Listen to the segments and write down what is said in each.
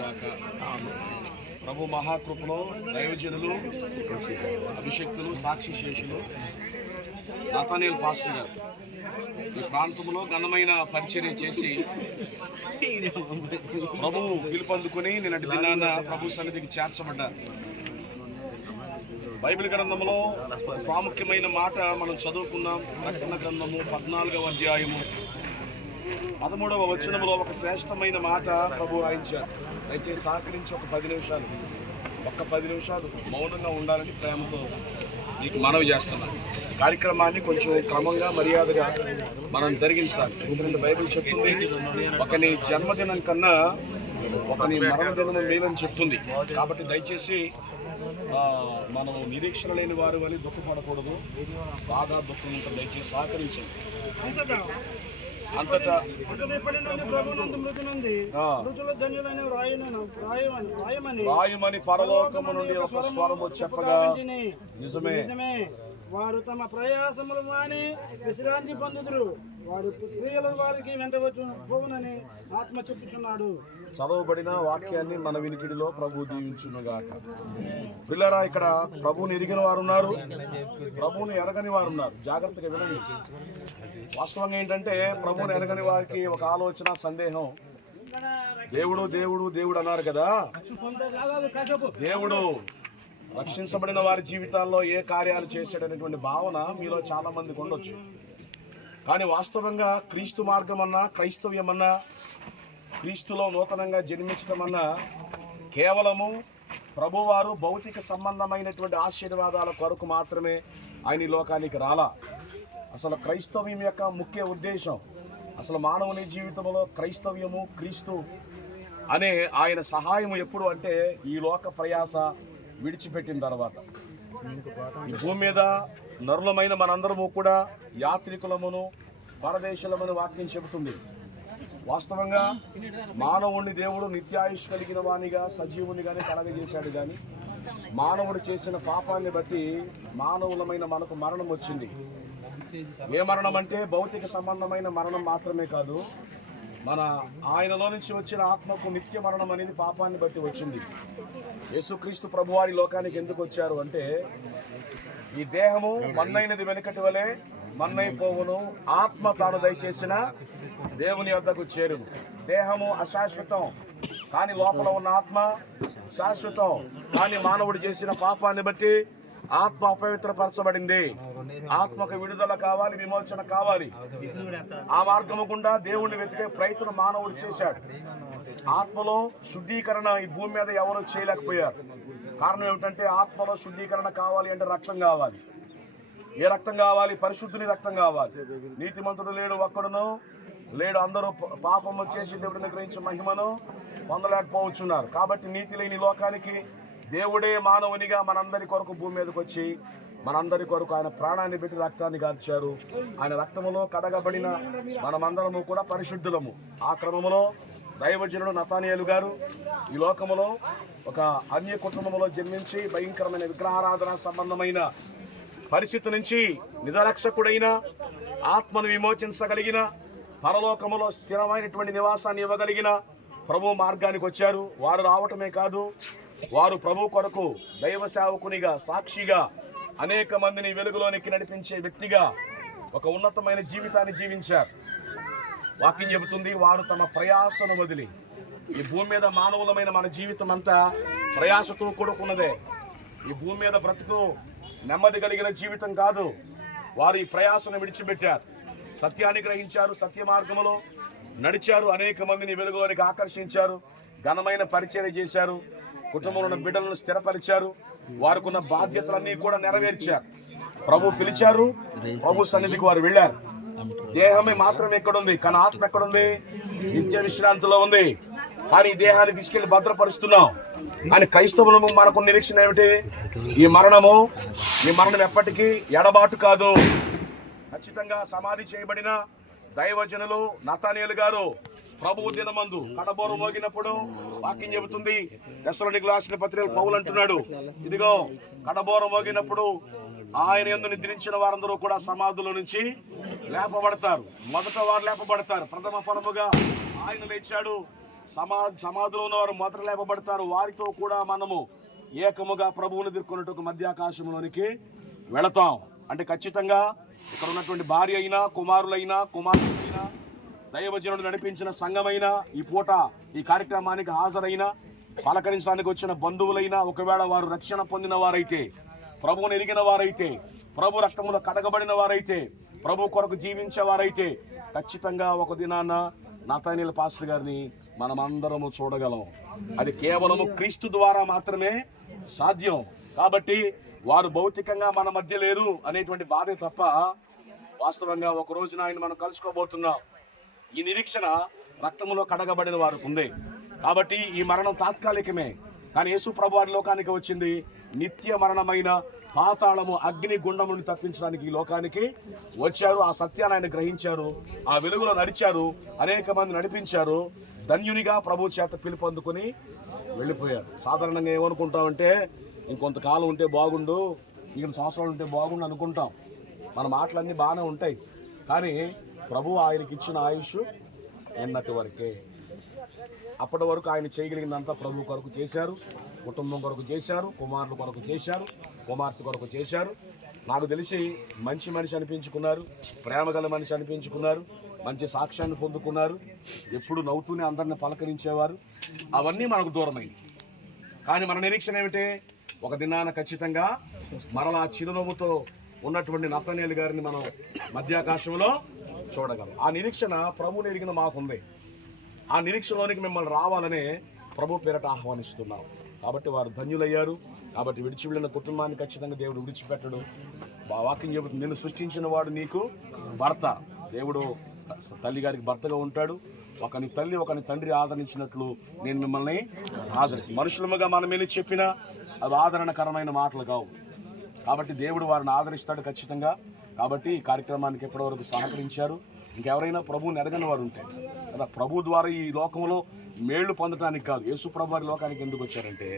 గాక. ప్రభు మహాకృపలో దైవజనులు, అభిషక్తులు, సాక్షి శేషులు Nathaniel pastor గారు ఈ ప్రాంతంలో ఘనమైన పరిచర్య చేసి ప్రభు పిలుపొందుకుని నిన్నటి దినాన ప్రభు సన్నిధికి చేర్చబడ్డారు. బైబిల్ గ్రంథంలో ప్రాముఖ్యమైన మాట మనం చదువుకున్నాం. ప్రకటన గ్రంథము 14వ అధ్యాయము 13వ వచనంలో ఒక శ్రేష్టమైన మాట ప్రభు రాయించారు. దయచేసి సహకరించి ఒక 10 నిమిషాలు మౌనంగా ఉండాలని ప్రేమతో మీకు మనవి చేస్తున్నాను. కార్యక్రమాన్ని కొంచెం క్రమంగా మర్యాదగా మనం జరిగించాలి. ఎందుకంటే బైబిల్ చెప్తుంది ఒకని జన్మదినం కన్నా ఒకని మరణదినం మేలని చెప్తుంది. కాబట్టి దయచేసి మనం నిరీక్షణ లేని వారు అని దుఃఖపడకూడదు. బాగా దుఃఖం ఉంటుంది. దయచేసి సహకరించండి. అంతటా రాయమని పరలోకము నుండి ఒక స్వరము చెప్పగా నిజమే, వారు తమ ప్రయాసములు మాని విశ్రాంతి పొందుదురు. వారు క్రియల వారికి వెంట పోవునని ఆత్మ చెప్పుచున్నాడు. చదవబడిన వాక్యాన్ని మన వినికిడిలో ప్రభు దీవించునుగాక. పిల్లరా, ఇక్కడ ప్రభువుని ఎరిగిన వారు ఉన్నారు, ప్రభువుని ఎరగని వారు ఉన్నారు. జాగ్రత్తగా వినండి. వాస్తవంగా ఏంటంటే ప్రభువుని ఎరగని వారికి ఒక ఆలోచన, సందేహం. దేవుడు దేవుడు దేవుడు అన్నారు కదా. దేవుడు రక్షించబడిన వారి జీవితాల్లో ఏ కార్యాలు చేశాడనేటువంటి భావన మీలో చాలా మందికి ఉండొచ్చు. కానీ వాస్తవంగా క్రీస్తు మార్గం అన్నా, క్రైస్తవ్యం అన్నా, క్రీస్తులో నూతనంగా జన్మించడం అన్నా కేవలము ప్రభువారు భౌతిక సంబంధమైనటువంటి ఆశీర్వాదాల కొరకు మాత్రమే ఆయన ఈ లోకానికి రాలా. అసలు క్రైస్తవ్యం యొక్క ముఖ్య ఉద్దేశం, అసలు మానవుని జీవితంలో క్రైస్తవ్యము, క్రీస్తు అనే ఆయన సహాయము ఎప్పుడు అంటే ఈ లోక ప్రయాస విడిచిపెట్టిన తర్వాత. ఈ భూమి మీద నరులమైన మనందరము కూడా యాత్రికులమును, పరదేశులమని వాక్యం చెబుతుంది. వాస్తవంగా మానవుడిని దేవుడు నిత్యాయుష్ కలిగిన వానిగా, సజీవునిగానే కలగజేశాడు. కానీ మానవుడు చేసిన పాపాన్ని బట్టి మానవులమైన మనకు మరణం వచ్చింది. ఏ మరణం అంటే భౌతిక సంబంధమైన మరణం మాత్రమే కాదు, మన ఆయనలో నుంచి వచ్చిన ఆత్మకు నిత్య మరణం అనేది పాపాన్ని బట్టి వచ్చింది. యేసుక్రీస్తు ప్రభువారి లోకానికి ఎందుకు వచ్చారు అంటే ఈ దేహము మన్నైనది వెనుకటి వలె మన్నైపోవును, ఆత్మ తాను దయచేసిన దేవుని వద్దకు చేరును. దేహము అశాశ్వతం, కానీ లోపల ఉన్న ఆత్మ శాశ్వతం. కానీ మానవుడు చేసిన పాపాన్ని బట్టి ఆత్మ అపవిత్రపరచబడింది. ఆత్మకు విడుదల కావాలి, విమోచన కావాలి. ఆ మార్గము గుండా దేవుణ్ణి వెతికే ప్రయత్నం మానవుడు చేశాడు. ఆత్మలో శుద్ధీకరణ ఈ భూమి మీద ఎవరు చేయలేకపోయారు. కారణం ఏమిటంటే ఆత్మలో శుద్ధీకరణ కావాలి అంటే రక్తం కావాలి. ఏ రక్తం కావాలి? పరిశుద్ధుని రక్తం కావాలి. నీతిమంతుడు లేడు, ఒక్కడును లేడు. అందరూ పాపము చేసి దేవుడిని గ్రహించి మహిమను పొందలేకపోవచ్చున్నారు. కాబట్టి నీతి లేని లోకానికి దేవుడే మానవునిగా మనందరి కొరకు భూమి మీదకి వచ్చి మనందరి కొరకు ఆయన ప్రాణాన్ని పెట్టి రక్తాన్ని గార్చారు. ఆయన రక్తములో కడగబడిన మనమందరము కూడా పరిశుద్ధులము. ఆ క్రమములో దైవజనుడు నతానియేలు గారు ఈ లోకములో ఒక అన్య కుటుంబంలో జన్మించి భయంకరమైన విగ్రహారాధన సంబంధమైన పరిస్థితి నుంచి నిజరక్షకుడైన, ఆత్మను విమోచించగలిగిన, పరలోకములో స్థిరమైనటువంటి నివాసాన్ని ఇవ్వగలిగిన ప్రభు మార్గానికి వచ్చారు. వారు రావటమే కాదు, వారు ప్రభు కొరకు దైవ సేవకునిగా, సాక్షిగా, అనేక మందిని వెలుగులోనికి నడిపించే వ్యక్తిగా ఒక ఉన్నతమైన జీవితాన్ని జీవించారు. వాక్యం చెబుతుంది, వారు తమ ప్రయాసను వదిలి. ఈ భూమి మీద మానవులమైన మన జీవితం అంతా ప్రయాసతో కూడుకున్నదే. ఈ భూమి మీద బ్రతుకు నెమ్మది కలిగిన జీవితం కాదు. వారు ఈ ప్రయాసను విడిచిపెట్టారు, సత్యాన్ని గ్రహించారు, సత్య మార్గములో నడిచారు, అనేక మందిని వెలుగులోనికి ఆకర్షించారు, ఘనమైన పరిచర్య చేశారు, కుటుంబంలో ఉన్న బిడ్డలను స్థిరపరిచారు, వారికి ఉన్న బాధ్యతలన్నీ కూడా నెరవేర్చారు. ప్రభు పిలిచారు, ప్రభు సన్నిధికి వారు వెళ్ళారు. దేహమే మాత్రం ఎక్కడుంది, కానీ ఆత్మ ఎక్కడుంది? నిత్య విశ్రాంతిలో ఉంది. కానీ ఈ దేహాన్ని తీసుకెళ్లి భద్రపరుస్తున్నాం. కానీ క్రైస్తవులు మనకు నిరీక్షణ ఏమిటి? ఈ మరణం ఎప్పటికీ ఎడబాటు కాదు. ఖచ్చితంగా సమాధి చేయబడిన దైవజనులు నతానియేలు గారు ప్రభువు దినమందు కడబోరు మోగినప్పుడు వాక్యం చెబుతుంది, దెస్సలోనికీయులకు రాసిన పత్రికలో పౌలు అంటున్నాడు, ఇదిగో కడబోరు మోగినప్పుడు ఆయన యందు నిద్రించిన వారందరూ కూడా సమాధుల నుంచి లేపబడతారు. మొదట వారు లేపబడతారు. ప్రథమ ఫలముగా ఆయన లేచాడు. సమాధిలో ఉన్నవారు మొదట లేపబడతారు, వారితో కూడా మనము ఏకముగా ప్రభువుని ఎదుర్కొన్నట్టు మధ్యాకాశంలోనికి వెళతాం. అంటే ఖచ్చితంగా ఇక్కడ ఉన్నటువంటి భార్య అయినా, కుమారులైనా, కుమార్తెలైనా, దైవజనుడు నడిపించిన సంఘమైనా, ఈ పూట ఈ కార్యక్రమానికి హాజరైన పలకరించడానికి వచ్చిన బంధువులైనా, ఒకవేళ వారు రక్షణ పొందిన వారైతే, ప్రభువుని ఎరిగిన వారైతే, ప్రభు రక్తములో కడగబడిన వారైతే, ప్రభు కొరకు జీవించే వారైతే ఖచ్చితంగా ఒక దినాన నతానీల్ పాస్టర్ గారిని మనం అందరము చూడగలం. అది కేవలము క్రీస్తు ద్వారా మాత్రమే సాధ్యం. కాబట్టి వారు భౌతికంగా మన మధ్య లేరు అనేటువంటి బాధే తప్ప, వాస్తవంగా ఒక రోజున ఆయన మనం కలుసుకోబోతున్నాం. ఈ నిరీక్షణ రక్తములో కడగబడిన వారికి ఉంది. కాబట్టి ఈ మరణం తాత్కాలికమే. కానీ యేసు ప్రభు వారి లోకానికి వచ్చింది నిత్య మరణమైన పాతాళము, అగ్ని గుండం నుండి తప్పించడానికి ఈ లోకానికి వచ్చారు. ఆ సత్యాన్ని ఆయన గ్రహించారు, ఆ వెలుగులో నడిచారు, అనేక మంది నడిపించారు. ధన్యునిగా ప్రభు చేత పిలుపొందుకొని వెళ్ళిపోయారు. సాధారణంగా ఏమనుకుంటామంటే, ఇంకొంతకాలం ఉంటే బాగుండు, ఇంకొక సంవత్సరాలు ఉంటే బాగుండు అనుకుంటాం. మన మాటలన్నీ బాగానే ఉంటాయి, కానీ ప్రభు ఆయనకి ఇచ్చిన ఆయుష్ ఎన్నటి వరకే. అప్పటి వరకు ఆయన చేయగలిగిందంతా ప్రభు కొరకు చేశారు, కుటుంబం కొరకు చేశారు, కుమారుల కొరకు చేశారు, కుమార్తె కొరకు చేశారు. నాకు తెలిసి మంచి మనిషి అనిపించుకున్నారు, ప్రేమ గల మనిషి అనిపించుకున్నారు, మంచి సాక్ష్యాన్ని పొందుకున్నారు, ఎప్పుడు నవ్వుతూనే అందరిని పలకరించేవారు. అవన్నీ మనకు దూరమైంది. కానీ మన నిరీక్షణ ఏమిటి? ఒక దినాన ఖచ్చితంగా మరలా చిరునవ్వుతో ఉన్నటువంటి నతనేలు గారిని మనం మధ్యాకాశంలో చూడగలం. ఆ నిరీక్షణ ప్రభువుని ఎరిగిన మాకుంది. ఆ నిరీక్షణలోనికి మిమ్మల్ని రావాలనే ప్రభు పేరట ఆహ్వానిస్తున్నాం. కాబట్టి వారు ధన్యులయ్యారు. కాబట్టి విడిచి వెళ్ళిన కుటుంబాన్ని ఖచ్చితంగా దేవుడు విడిచిపెట్టడు. వాక్యం చెబుతుంది, నిన్ను సృష్టించిన వాడు నీకు భర్త. దేవుడు తల్లి గారికి భర్తగా ఉంటాడు. ఒకని తల్లి ఒకని తండ్రి ఆదరించినట్లు నేను మిమ్మల్ని ఆదరిస్తాను. మనుషులముగా మనం వెళ్ళి చెప్పినా అవి ఆదరణకరమైన మాటలు కావు. కాబట్టి దేవుడు వారిని ఆదరిస్తాడు ఖచ్చితంగా. కాబట్టి ఈ కార్యక్రమానికి ఎప్పటివరకు సహకరించారు. ఇంకెవరైనా ప్రభువుని ఎరగని వారు ఉంటే కదా, ప్రభు ద్వారా ఈ లోకంలో మేళ్లు పొందటానికి కాదు, యేసు ప్రభు వారి లోకానికి ఎందుకు వచ్చారంటే,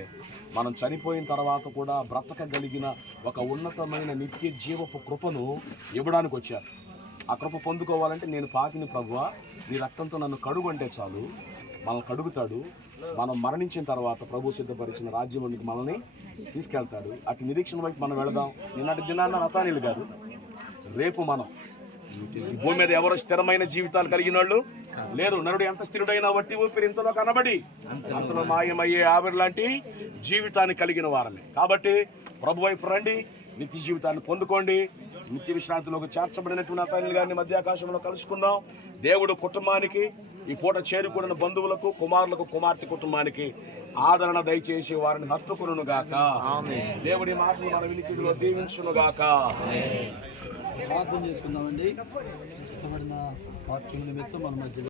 మనం చనిపోయిన తర్వాత కూడా బ్రతకగలిగిన ఒక ఉన్నతమైన నిత్య జీవపు కృపను ఇవ్వడానికి వచ్చారు. ఆ కృప పొందుకోవాలంటే నేను పాపిని ప్రభువా, నీ రక్తంతో నన్ను కడుగు అంటే చాలు, మనల్ని కడుగుతాడు. మనం మరణించిన తర్వాత ప్రభు సిద్ధపరిచిన రాజ్యంలోనికి మనల్ని తీసుకెళ్తాడు. అటు నిరీక్షణ వైపు మనం వెళదాం. నిన్నటి దినాన్న నతానీలు గారు, రేపు మనం ఈ భూమి మీద ఎవరో స్థిరమైన జీవితాలు కలిగిన వాళ్ళు లేరు. నరుడు ఎంత స్థిరుడైనా వట్టి ఊపిరి ఇంతలో కనబడి అంతలో మాయమయ్యే ఆవిరి లాంటి జీవితాన్ని కలిగిన వారమే. కాబట్టి ప్రభు వైపు రండి, నిత్య జీవితాన్ని పొందుకోండి. నిత్య విశ్రాంతిలోకి చేర్చబడినటువంటి నతానీలు గారిని మధ్యాకాశంలో కలుసుకుందాం. దేవుడు కుటుంబానికి, ఈ పూట చేరుకున్న బంధువులకు, కుమారులకు, కుమార్తె కుటుంబానికి ఆదరణ దయచేసి వారిని హత్తుకును గాక. దేవుడి మాటలు మన వినికిడిలో దీవించును గాక. ప్రార్థన చేసుకుందామండి. వాక్యం నిమిత్తం మన మధ్య